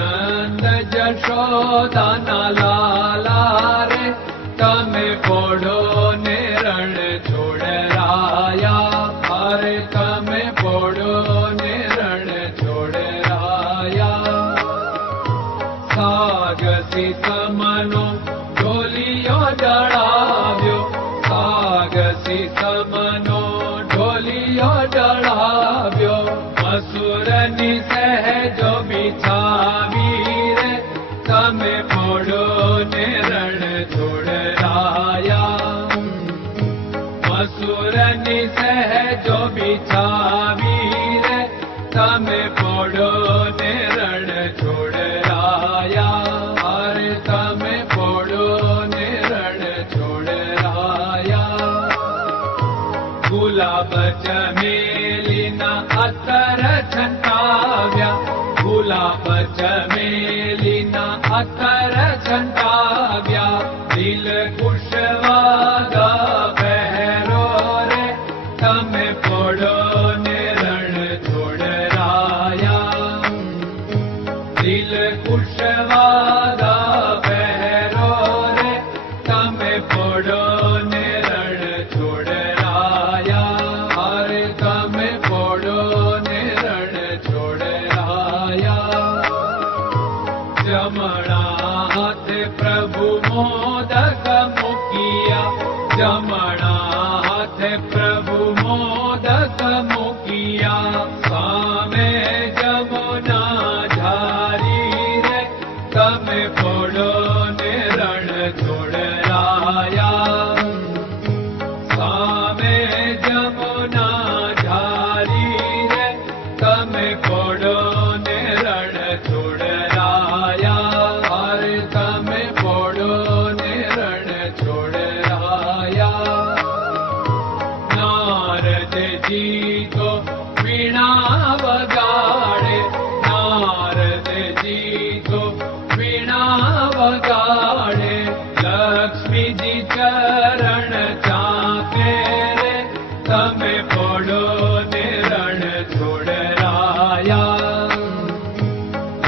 નંદ જશોદાના લાલા રે તમે પોઢો ને રણ છોડરાયા. અરે તમે પોઢો ને રણ છોડરાયા. સાગસી સમનો ઢોલિયો ડળાવ્યો. સાગસી સમનો ઢોલિયો ડળાવ્યો. મસૂરની સહેજો બિછાવી રે તમે પોઢો ને રણ છોડરાયા. મસૂરની સહેજો બિછાવી રે તમે પોઢો ને રણ છોડરાયા. અરે તમે પોઢો ને રણ છોડરાયા. ગુલાબ ચમેલીના અત્તર છંટાવ્યા. ગુલાબ ચમેલીના અત્તર છંટાવ્યા. દિલ કુશવાગા પહેરો રે તમે પોઢો ને રણ છોડરાયા. દિલ કુશવાગા પહેરો રે તમે પોઢો ને રણ છોડરાયા. અરે તમે પોઢો ને રણ છોડરાયા. જમણા હાથે પ્રભુ મોદક મૂકિયા. જમણા હાથે પ્રભુ મોદક મૂકિયા. સામે જમુના ઝારી રે તમે પોઢો ને રણ છોડરાયા. સામે જમુના ઝારી રે તમે પોઢો ને રણ છોડરાયા. અરે તમે પોઢો ને રણ છોડરાયા. નારદજી તો વીણા વગાડે. નારદજી તો વીણા વગાડે. લક્ષ્મીજી ચરણ ચાપે રે તમે પોઢો ને રણ છોડરાયા.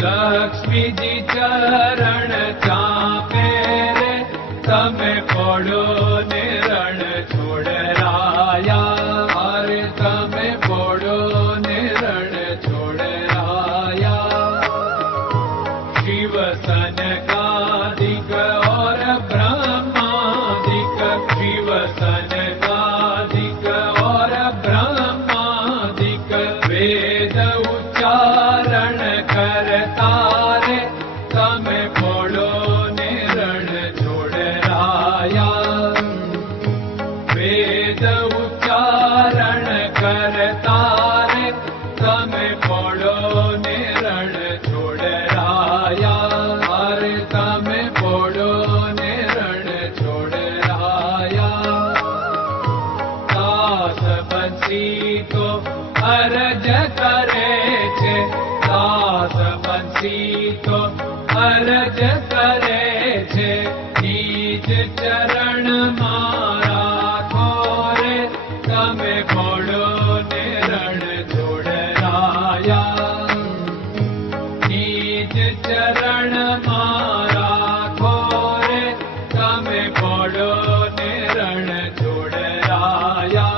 લક્ષ્મીજી ચરણ ચાપે રે તમે પોઢો ને રણ છોડરાયા. અરે તમે પોઢો ને રણ છોડરાયા. શિવ સનકાદિક और ब्रह्मादिक. शिव सनकादिक और ब्रह्मादिक. वेद उच्चारण करता रे તમે પોઢો ને રણ છોડરાયા. વેદ ઉચ્ચારણ કરતા રે તમે પોઢો ને રણ છોડરાયા. અરે તમે પોઢો ને રણ છોડરાયા. દાસ બંસી તો અરજ કરે છે. દાસ બંસી તો અરજ કરે છે. નીજ ચરણ મારા ખોરે તમે પોઢો ને રણ છોડરાયા. નીજ ચરણ મારા ખોરે તમે પોઢો ને રણ છોડરાયા.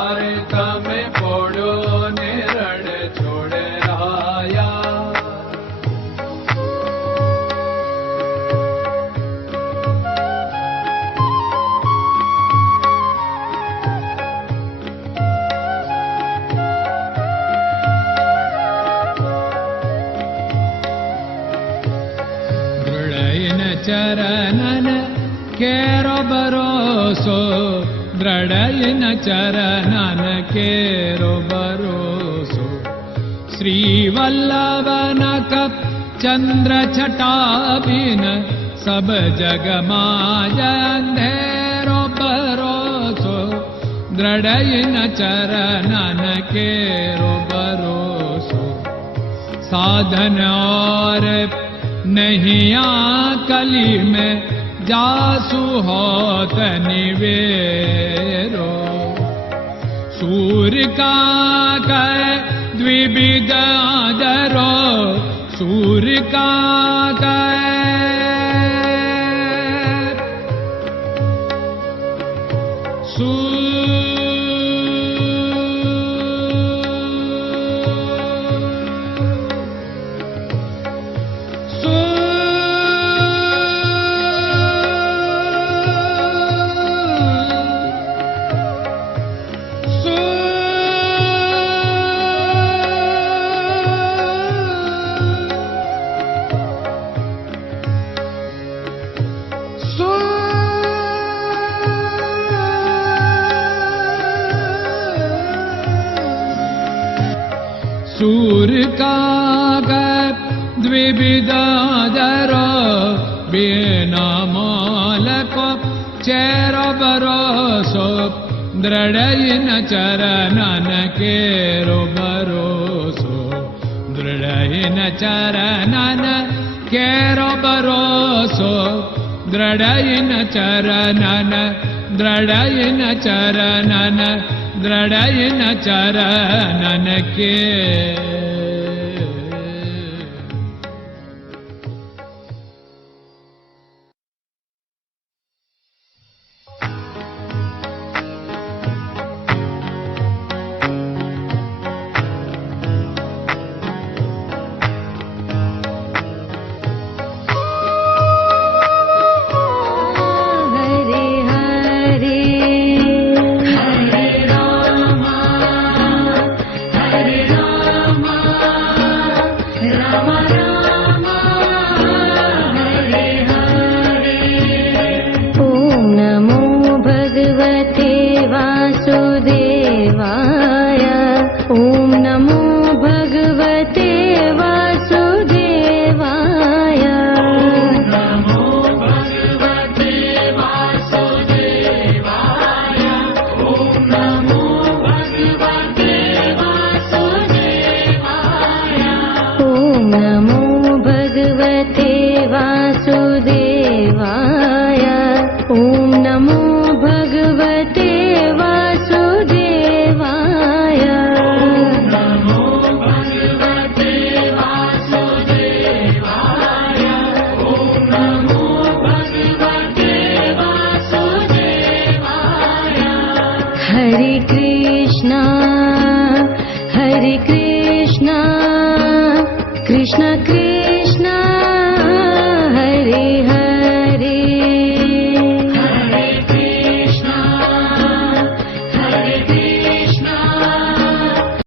અરે તમે પોઢો ને રણ છોડરાયા. ચરણન કેરો ભરોસો. દ્રઢયન ચરણન કેરો ભરોસો. શ્રી વલ્લભન કપ ચંદ્ર છટાબિન સબ જગમાં અંધેરો ભરોસો. દ્રઢયન ચરણન કેરો ભરોસો. साधन और नहीं कली में जासु होत निवेरो। सूर्य का कह द्विविध आदरो सूर्य का सूर्य का द्विविदादर बिना मालक चेर बरोसो दृढ़ चरणन केरो भरोसो दृढ़ चरणन केरो भरोसो दृढ़ चरणन दृढ़ चरणन के Krishna Krishna